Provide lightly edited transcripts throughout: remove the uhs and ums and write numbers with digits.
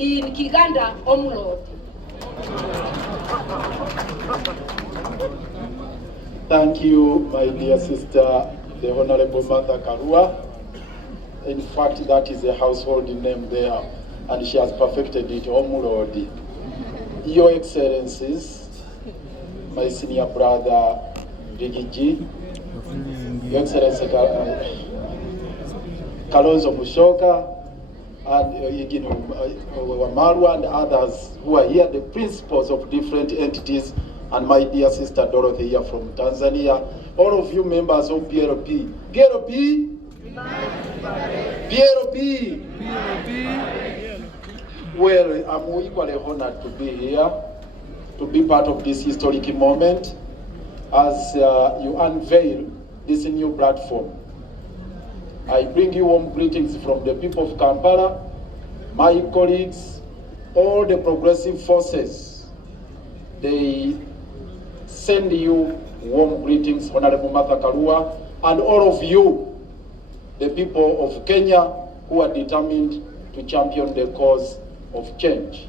in Kiganda Omlord. Thank you, my dear sister, the Honorable Martha Karua. In fact, that is a household name there, and she has perfected it, Omlord. Your Excellencies, my senior brother, Rigiji, Your Excellency Kalonzo Musyoka, and Wamaru and others who are here, the principals of different entities, and my dear sister Dorothy here from Tanzania, all of you members of PLP. PLP? PLP? Well, I'm equally honored to be here, to be part of this historic moment as you unveil this new platform. I bring you warm greetings from the people of Kampala, my colleagues, all the progressive forces. They send you warm greetings, Honorable Martha Karua, and all of you, the people of Kenya who are determined to champion the cause of change.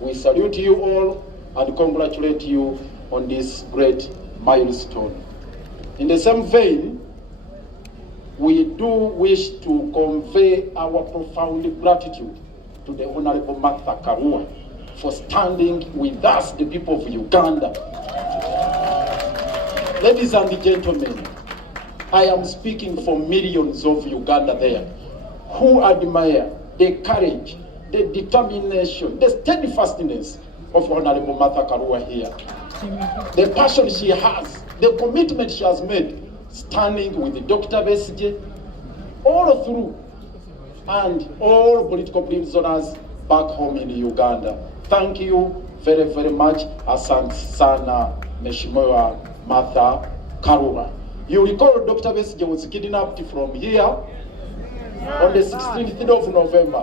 We salute you all and congratulate you on this great milestone. In the same vein, we do wish to convey our profound gratitude to the Honorable Martha Karua for standing with us, the people of Uganda. Ladies and gentlemen, I am speaking for millions of Uganda there who admire the courage, the determination, the steadfastness of Honorable Martha Karua here. The passion she has, the commitment she has made, standing with Dr. Besigye all through, and all political prisoners back home in Uganda. Thank you very, very much. Asante sana, Mheshimiwa Martha Karua. You recall Dr. Besigye was kidnapped from here on the 16th of November.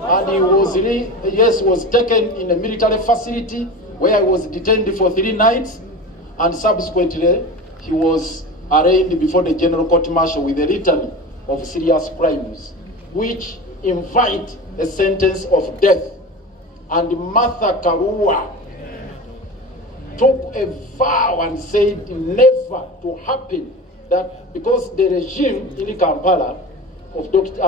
And he was taken in a military facility where he was detained for 3 nights, and subsequently he was arraigned before the General Court Martial with a litany of serious crimes, which invite a sentence of death. And Martha Karua took a vow and said never to happen, that because the regime in Kampala of Mr.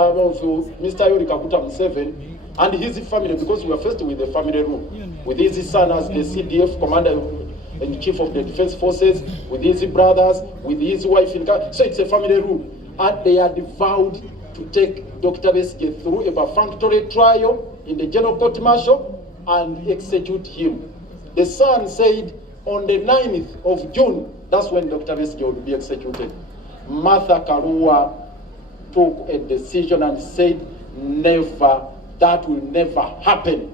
Yoweri Kaguta Museveni and his family, because we are first with the family rule, with his son as the CDF commander and chief of the defense forces, with his brothers, with his wife in Kampala, so it's a family rule. And they had vowed to take Dr. Besigye through a perfunctory trial in the General Court Martial and execute him. The son said on the 9th of June, that's when Dr. Besigye would be executed. Martha Karua took a decision and said, never, that will never happen.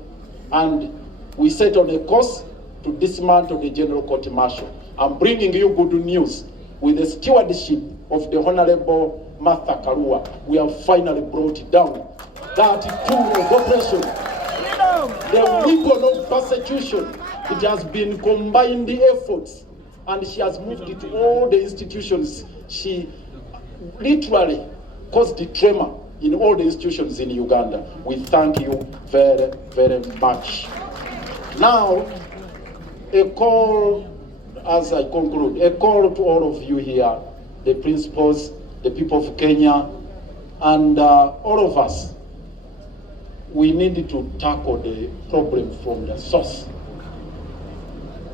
And we set on a course to dismantle the General Court Martial. I'm bringing you good news. With the stewardship of the Honorable Martha Karua, we have finally brought down that tool of oppression, the weapon of persecution. It has been combined efforts, and she has moved it to all the institutions. She literally caused the tremor in all the institutions in Uganda. We thank you very, very much. Now, a call, as I conclude, a call to all of you here, the principals, the people of Kenya, and all of us. We need to tackle the problem from the source.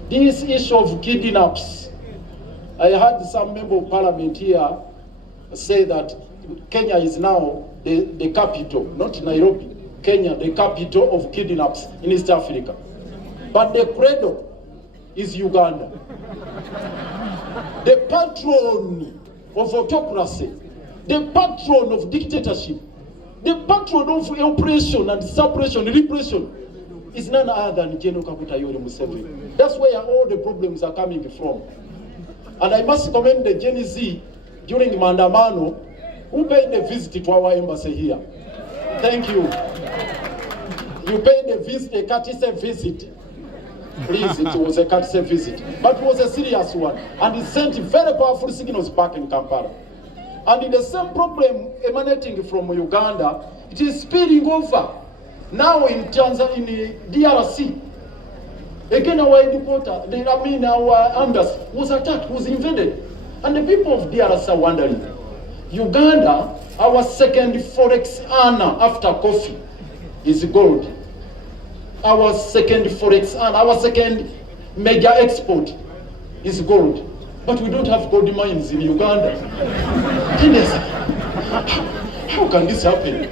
This issue of kidnaps, I heard some member of parliament here say that Kenya is now the capital, not Nairobi. Kenya, the capital of kidnaps in East Africa. But the cradle is Uganda. The patron of autocracy, the patron of dictatorship, the patron of oppression and suppression, repression, is none other than General Kaguta Museveni. That's where all the problems are coming from. And I must commend the Gen Z during Mandamano who paid a visit to our embassy here. Thank you. You paid a visit, a courtesy visit. Please, it was a courtesy visit. But it was a serious one. And it sent very powerful signals back in Kampala. And the same problem emanating from Uganda, it is spilling over Now in Tanzania, in DRC, again our headquarter, our embassy was attacked, was invaded. And the people of DRC are wondering, Uganda, our second forex earner after coffee, is gold. Our second forex earner, our second major export is gold. But we don't have gold mines in Uganda. How can this happen?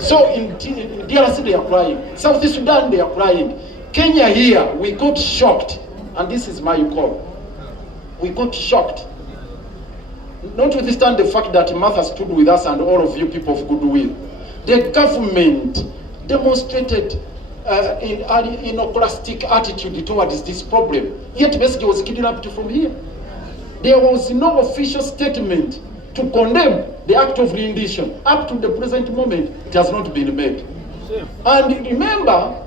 So in DRC they are crying. South Sudan they are crying. Kenya here, we got shocked. And this is my call. We got shocked. Notwithstanding the fact that Martha stood with us and all of you people of goodwill, the government demonstrated in iconoclastic attitude towards this problem. Yet Besigye was kidnapped from here. There was no official statement to condemn the act of rendition. Up to the present moment, it has not been made. And remember,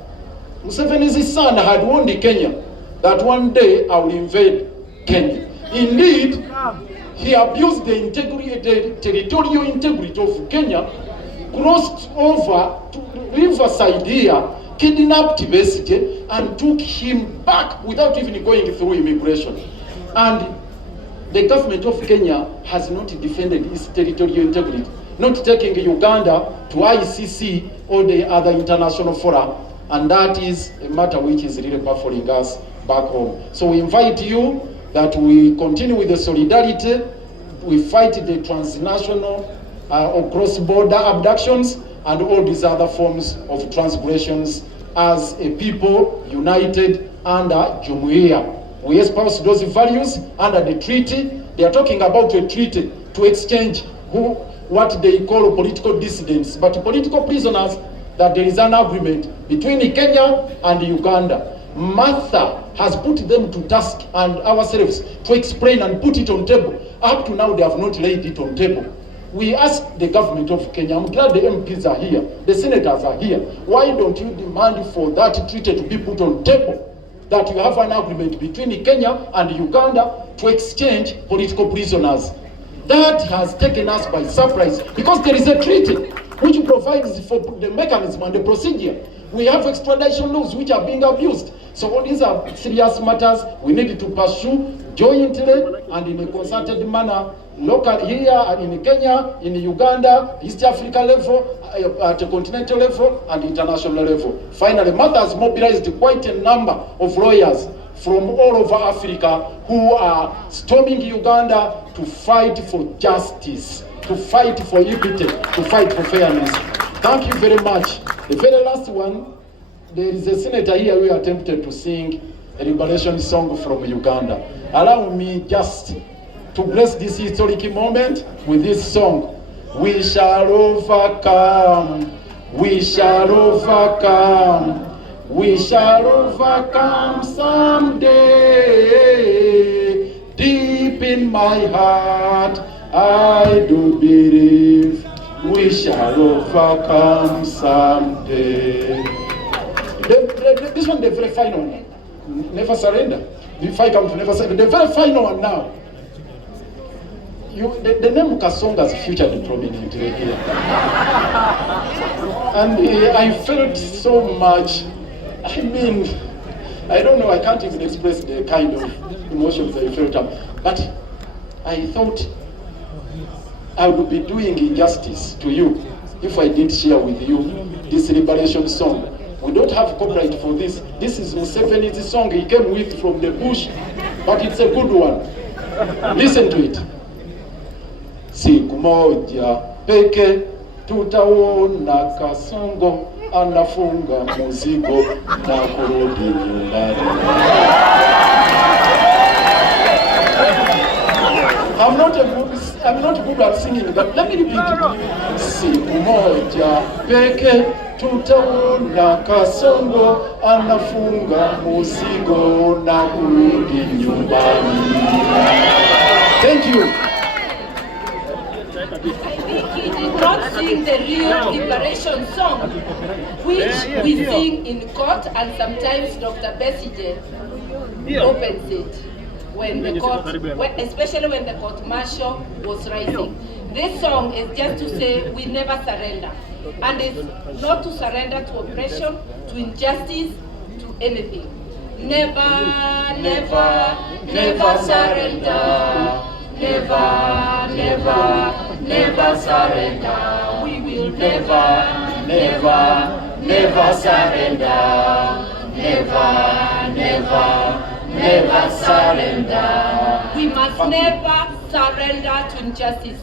Museveni's son had warned Kenya that one day I will invade Kenya. Indeed, he abused the territorial integrity of Kenya, crossed over to riverside here, kidnapped Besigye, and took him back without even going through immigration. And the government of Kenya has not defended its territorial integrity, not taking Uganda to ICC or the other international fora, and that is a matter which is really baffling us back home. So we invite you that we continue with the solidarity, we fight the transnational or cross-border abductions and all these other forms of transgressions as a people united under Jumuiya. We espouse those values under the treaty. They are talking about a treaty to exchange what they call political dissidents, but political prisoners, that there is an agreement between Kenya and Uganda. Martha has put them to task and ourselves to explain and put it on table. Up to now, they have not laid it on table. We ask the government of Kenya, I'm glad the MPs are here, the senators are here. Why don't you demand for that treaty to be put on table? That you have an agreement between Kenya and Uganda to exchange political prisoners. That has taken us by surprise because there is a treaty which provides for the mechanism and the procedure. We have extradition laws which are being abused. So all these are serious matters we need to pursue jointly and in a concerted manner, local here and in Kenya, in Uganda, East Africa level, at a continental level and international level. Finally, Martha has mobilized quite a number of lawyers from all over Africa who are storming Uganda to fight for justice, to fight for equity, to fight for fairness. Thank you very much. The very last one, there is a senator here who attempted to sing a liberation song from Uganda. Allow me just to bless this historic moment with this song. We shall overcome, we shall overcome, we shall overcome someday. Deep in my heart, I do believe we shall overcome someday. This one, the very final one. Never surrender. If I come to never surrender, the very final one now. The name Kasonga is featured prominently here. And I felt so much, I mean, I don't know, I can't even express the kind of emotions I felt. But I thought I would be doing injustice to you if I did share with you this liberation song. We don't have copyright for this. This is Museveni's song he came with from the bush, but it's a good one. Listen to it. Siku moja peke tutaona Kasongo anafunga muzigo na kurudi nyumbani. I'm not good at singing, but let me repeat it. Siku moja peke tutaona Kasongo anafunga muzigo na kurudi nyumbani. Thank you. I think he did not sing the real liberation song, which we sing in court, and sometimes Dr. Besigye opens it when the court, especially when the court martial was rising. This song is just to say we never surrender. and it's not to surrender to oppression, to injustice, to anything. Never, never, never surrender. Never, never, never surrender. We will never, never, never surrender. Never, never, never surrender. We must never surrender to injustice.